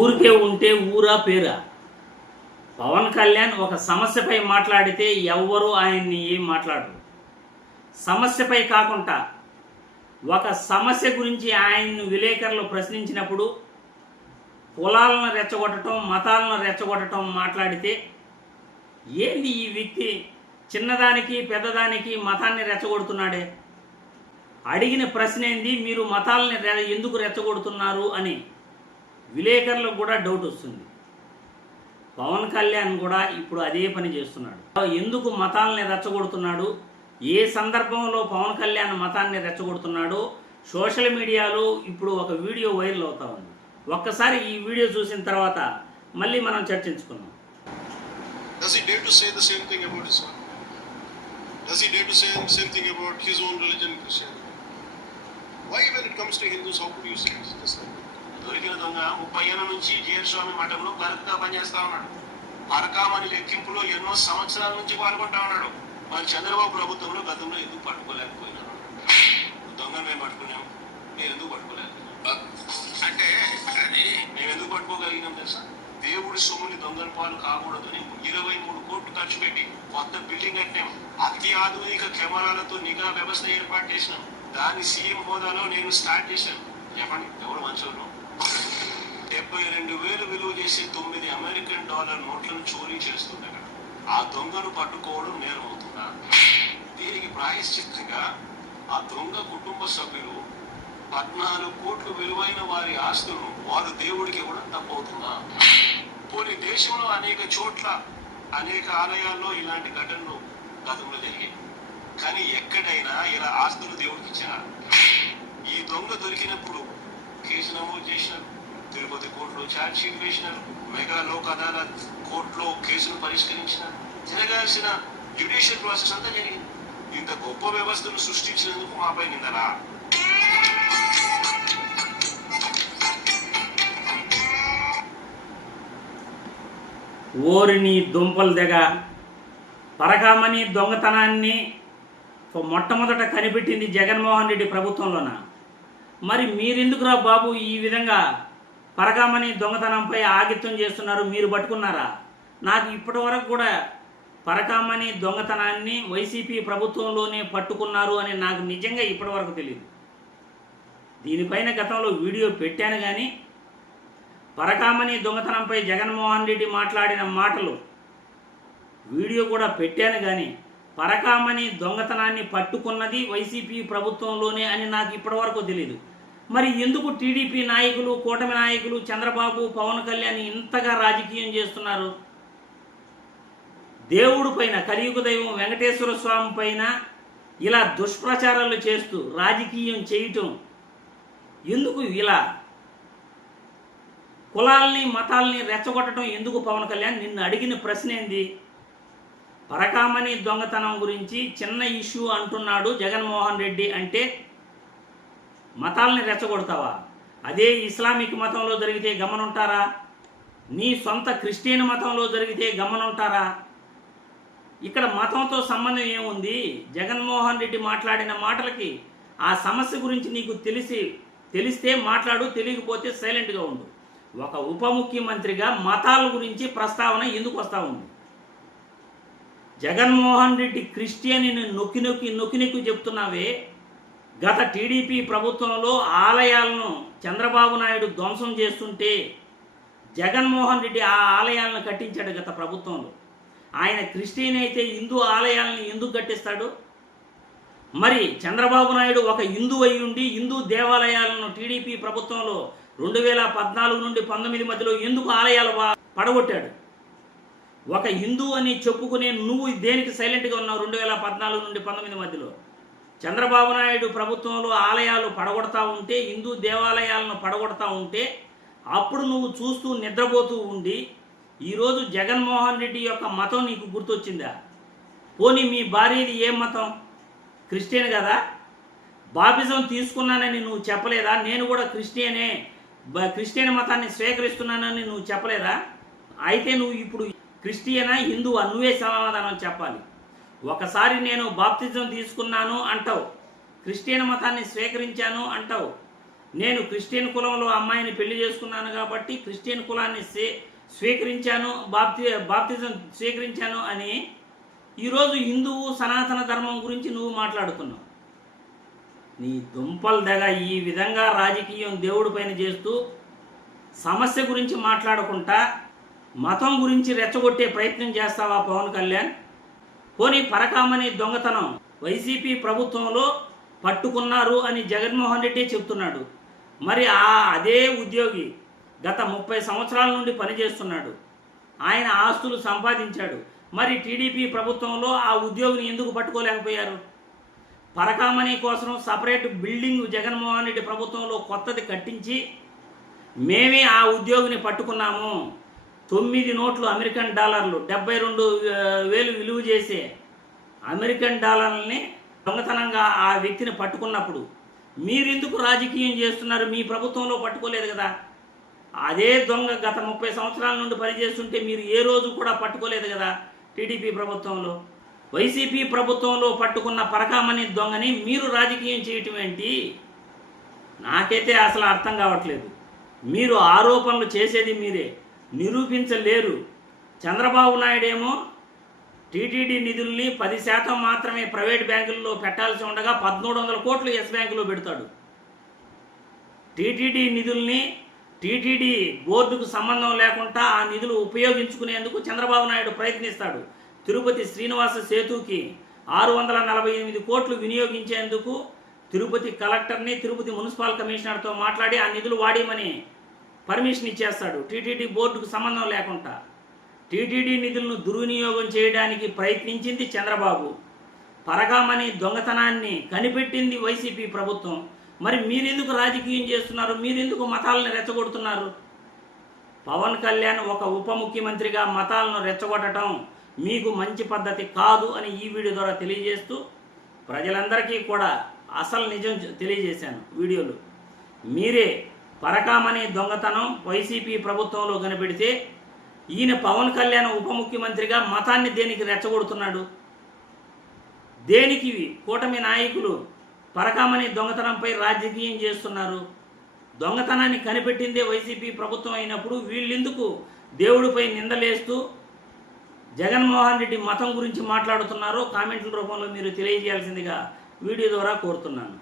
ఊరికే ఉంటే ఊరా పేరా? పవన్ కళ్యాణ్ ఒక సమస్యపై మాట్లాడితే ఎవ్వరూ ఆయన్ని ఏం మాట్లాడరు. సమస్యపై కాకుండా ఒక సమస్య గురించి ఆయన్ను విలేకరులు ప్రశ్నించినప్పుడు కులాలను రెచ్చగొట్టడం, మతాలను రెచ్చగొట్టడం మాట్లాడితే ఏంది ఈ వ్యక్తి చిన్నదానికి పెద్దదానికి మతాన్ని రెచ్చగొడుతున్నాడే? అడిగిన ప్రశ్న ఏంది, మీరు మతాలని ఎందుకు రెచ్చగొడుతున్నారు అని విలేకరులకు కూడా డౌట్ వస్తుంది. పవన్ కళ్యాణ్ కూడా ఇప్పుడు అదే పని చేస్తున్నాడు. ఎందుకు మతాలని రెచ్చగొడుతున్నాడు, ఏ సందర్భంలో పవన్ కళ్యాణ్ మతాన్ని రెచ్చగొడుతున్నాడో సోషల్ మీడియాలో ఇప్పుడు ఒక వీడియో వైరల్ అవుతా ఉంది. ఒక్కసారి ఈ వీడియో చూసిన తర్వాత మళ్ళీ మనం చర్చించుకుందాం. Does he dare to say the same thing about Islam? Does he dare to say the same thing about his own religion, Christianity? Why when it comes to Hindus, how could you say this? దొరికిన దొంగ 30 ఏళ్ల నుంచి GN స్వామి మఠంలో క్లర్క్గా పనిచేస్తా ఉన్నాడు. పరకామణి లెక్కింపులో ఎన్నో సంవత్సరాల నుంచి పాల్గొంటా ఉన్నాడు. మన చంద్రబాబు ప్రభుత్వంలో గతంలో ఎందుకు పట్టుకోలేకపోయినారు? దొంగను మేము పట్టుకున్నాము, నేను ఎందుకు పట్టుకోలేదు అంటే మేము ఎందుకు పట్టుకోగలిగినాం తెలుసా? దేవుడి సొమ్ముని దొంగల పాలు కాకూడదని 23 కోట్లు ఖర్చు పెట్టి కొత్త బిల్డింగ్ కట్టినాం. అత్యాధునిక కెమెరాలతో నిఘా వ్యవస్థ ఏర్పాటు చేసినాం. దాన్ని సీఎం హోదాలో నేను స్టార్ట్ చేశాను. చెప్పండి ఎవరు మంచోళ్ళు? 72,000 విలువ చేసి 9 అమెరికన్ డాలర్ నోట్లను చోరీ చేస్తుండగా ఆ దొంగను పట్టుకోవడం నేరం అవుతుందా? దీనికి ప్రాయశ్చిత్తంగా ఆ దొంగ కుటుంబ సభ్యులు 14 కోట్లు విలువైన వారి ఆస్తులను వారు దేవుడికి ఇవ్వడం తప్పవుతుందా? పోనీ దేశంలో అనేక చోట్ల అనేక ఆలయాల్లో ఇలాంటి ఘటనలు గతంలో జరిగాయి, కానీ ఎక్కడైనా ఇలా ఆస్తులు దేవుడికి ఇచ్చినారు. ఈ దొంగ దొరికినప్పుడు కేసు నమోదు చేసినారు, తిరుపతి కోర్టులో ఛార్జ్ షీట్ వేసినారు, మెగా లోక్ అదాలత్ కోర్టులో కేసును పరిష్కరించినారు. జరగాల్సిన జ్యుడిషియల్ ప్రాసెస్ అంతా జరిగింది. ఇంత గొప్ప వ్యవస్థను సృష్టించినందుకు మాపై నిందలా? ఓరిని దుంపలు తెగ పరకామణి దొంగతనాన్ని మొట్టమొదట కనిపెట్టింది జగన్మోహన్ రెడ్డి ప్రభుత్వంలోన. మరి మీరెందుకురా బాబు ఈ విధంగా పరకామణి దొంగతనంపై ఆగిత్యం చేస్తున్నారు? మీరు పట్టుకున్నారా? నాకు ఇప్పటి వరకు కూడా పరకామణి దొంగతనాన్ని వైసీపీ ప్రభుత్వంలోనే పట్టుకున్నారు అని నాకు నిజంగా ఇప్పటి వరకు తెలియదు. దీనిపైన గతంలో వీడియో పెట్టాను, కానీ పరకామణి దొంగతనంపై జగన్మోహన్ రెడ్డి మాట్లాడిన మాటలు వీడియో కూడా పెట్టాను, కానీ పరకామణి దొంగతనాన్ని పట్టుకున్నది వైసీపీ ప్రభుత్వంలోనే అని నాకు ఇప్పటివరకు తెలియదు. మరి ఎందుకు టీడీపీ నాయకులు, కూటమి నాయకులు, చంద్రబాబు, పవన్ కళ్యాణ్ ఇంతగా రాజకీయం చేస్తున్నారు? దేవుడి పైన, కలియుగ దైవం వెంకటేశ్వర స్వామి పైన ఇలా దుష్ప్రచారాలు చేస్తూ రాజకీయం చేయటం ఎందుకు? ఇలా కులాల్ని మతాల్ని రెచ్చగొట్టడం ఎందుకు? పవన్ కళ్యాణ్ నిన్ను అడిగిన ప్రశ్న ఏంది? పరకామణి దొంగతనం గురించి చిన్న ఇష్యూ అంటున్నాడు జగన్మోహన్ రెడ్డి అంటే మతాల్ని రెచ్చగొడతావా? అదే ఇస్లామిక్ మతంలో జరిగితే గమనుంటారా? నీ సొంత క్రిస్టియన్ మతంలో జరిగితే గమనుంటారా? ఇక్కడ మతంతో సంబంధం ఏముంది? జగన్మోహన్ రెడ్డి మాట్లాడిన మాటలకి ఆ సమస్య గురించి నీకు తెలిస్తే మాట్లాడు, తెలియకపోతే సైలెంట్గా ఉండు. ఒక ఉప ముఖ్యమంత్రిగా మతాల గురించి ప్రస్తావన ఎందుకు వస్తూ ఉంది? జగన్మోహన్ రెడ్డి క్రిస్టియన్ని నొక్కి నొక్కి చెప్తున్నావే. గత టీడీపీ ప్రభుత్వంలో ఆలయాలను చంద్రబాబు నాయుడు ధ్వంసం చేస్తుంటే జగన్మోహన్ రెడ్డి ఆ ఆలయాలను కట్టించాడు గత ప్రభుత్వంలో. ఆయన క్రిస్టియన్ అయితే హిందూ ఆలయాలను ఎందుకు కట్టిస్తాడు? మరి చంద్రబాబు నాయుడు ఒక హిందూ అయి ఉండి హిందూ దేవాలయాలను టీడీపీ ప్రభుత్వంలో 2014 నుండి 19 మధ్యలో ఎందుకు ఆలయాలు పడగొట్టాడు? ఒక హిందూ అని చెప్పుకునే నువ్వు దేనికి సైలెంట్గా ఉన్నావు? 2014 నుండి 19 మధ్యలో చంద్రబాబు నాయుడు ప్రభుత్వంలో ఆలయాలు పడగొడతా ఉంటే, హిందూ దేవాలయాలను పడగొడతా ఉంటే అప్పుడు నువ్వు చూస్తూ నిద్రపోతూ ఉండి ఈరోజు జగన్మోహన్ రెడ్డి యొక్క మతం నీకు గుర్తొచ్చిందా? పోనీ మీ భార్యది ఏ మతం? క్రిస్టియన్ కదా? బాప్టిజం తీసుకున్నానని నువ్వు చెప్పలేదా? నేను కూడా క్రిస్టియన్ మతాన్ని స్వీకరిస్తున్నానని నువ్వు చెప్పలేదా? అయితే నువ్వు ఇప్పుడు క్రిస్టియనా, హిందువా? నువ్వే సమాధానం చెప్పాలి. ఒకసారి నేను బాప్తిజం తీసుకున్నాను అంటావు, క్రిస్టియన్ మతాన్ని స్వీకరించాను అంటావు, నేను క్రిస్టియన్ కులంలో అమ్మాయిని పెళ్లి చేసుకున్నాను కాబట్టి క్రిస్టియన్ కులాన్ని స్వీకరించాను, బాప్తిజం స్వీకరించాను అని ఈరోజు హిందువు సనాతన ధర్మం గురించి నువ్వు మాట్లాడుతున్నావు. నీ దుంపల దగ ఈ విధంగా రాజకీయం దేవుడి పైన చేస్తూ సమస్య గురించి మాట్లాడకుండా మతం గురించి రెచ్చగొట్టే ప్రయత్నం చేస్తావా పవన్ కళ్యాణ్? పోనీ పరకామణి దొంగతనం వైసీపీ ప్రభుత్వంలో పట్టుకున్నారు అని జగన్మోహన్ రెడ్డి చెప్తున్నాడు. మరి అదే ఉద్యోగి గత 30 సంవత్సరాల నుండి పనిచేస్తున్నాడు, ఆయన ఆస్తులు సంపాదించాడు. మరి టీడీపీ ప్రభుత్వంలో ఆ ఉద్యోగిని ఎందుకు పట్టుకోలేకపోయారు? పరకామణి కోసం సపరేట్ బిల్డింగ్ జగన్మోహన్ రెడ్డి ప్రభుత్వంలో కొత్తది కట్టించి మేమే ఆ ఉద్యోగిని పట్టుకున్నాము. 9 నోట్లు అమెరికన్ డాలర్లు 72,000 విలువ చేసే అమెరికన్ డాలర్లని దొంగతనంగా ఆ వ్యక్తిని పట్టుకున్నప్పుడు మీరెందుకు రాజకీయం చేస్తున్నారు? మీ ప్రభుత్వంలో పట్టుకోలేదు కదా. అదే దొంగ గత 30 సంవత్సరాల నుండి పనిచేస్తుంటే మీరు ఏ రోజు కూడా పట్టుకోలేదు కదా. టీడీపీ ప్రభుత్వంలో వైసీపీ ప్రభుత్వంలో పట్టుకున్న పరకామణి దొంగని మీరు రాజకీయం చేయటం ఏంటి? నాకైతే అసలు అర్థం కావట్లేదు. మీరు ఆరోపణలు చేసేది మీరే, నిరూపించలేరు. చంద్రబాబు నాయుడేమో టీటీడీ నిధుల్ని 10% మాత్రమే ప్రైవేట్ బ్యాంకుల్లో పెట్టాల్సి ఉండగా 1,300 కోట్లు ఎస్ బ్యాంకులో పెడతాడు. టీటీడీ నిధుల్ని టీటీడీ బోర్డుకు సంబంధం లేకుండా ఆ నిధులు ఉపయోగించుకునేందుకు చంద్రబాబు నాయుడు ప్రయత్నిస్తాడు. తిరుపతి శ్రీనివాస సేతుకి 648 కోట్లు వినియోగించేందుకు తిరుపతి కలెక్టర్ని, తిరుపతి మున్సిపల్ కమిషనర్తో మాట్లాడి ఆ నిధులు వాడేమని పర్మిషన్ ఇచ్చేస్తాడు టీటీడీ బోర్డుకు సంబంధం లేకుండా. టీటీడీ నిధులను దుర్వినియోగం చేయడానికి ప్రయత్నించింది చంద్రబాబు. పరకామణి దొంగతనాన్ని కనిపెట్టింది వైసీపీ ప్రభుత్వం. మరి మీరెందుకు రాజకీయం చేస్తున్నారు? మీరెందుకు మతాలను రెచ్చగొడుతున్నారు? పవన్ కళ్యాణ్ ఒక ఉప ముఖ్యమంత్రిగా మతాలను రెచ్చగొట్టడం మీకు మంచి పద్ధతి కాదు అని ఈ వీడియో ద్వారా తెలియజేస్తూ ప్రజలందరికీ కూడా అసలు నిజం తెలియజేశాను వీడియోలో. మీరే పరకామణి దొంగతనం వైసీపీ ప్రభుత్వంలో కనిపెడితే ఈయన పవన్ కళ్యాణ్ ఉప ముఖ్యమంత్రిగా మతాన్ని దేనికి రెచ్చగొడుతున్నాడు? దేనికి కూటమి నాయకులు పరకామణి దొంగతనంపై రాజకీయం చేస్తున్నారు? దొంగతనాన్ని కనిపెట్టిందే వైసీపీ ప్రభుత్వం అయినప్పుడు వీళ్ళెందుకు దేవుడిపై నిందలేస్తూ జగన్మోహన్ రెడ్డి మతం గురించి మాట్లాడుతున్నారో కామెంట్ల రూపంలో మీరు తెలియజేయాల్సిందిగా వీడియో ద్వారా కోరుతున్నాను.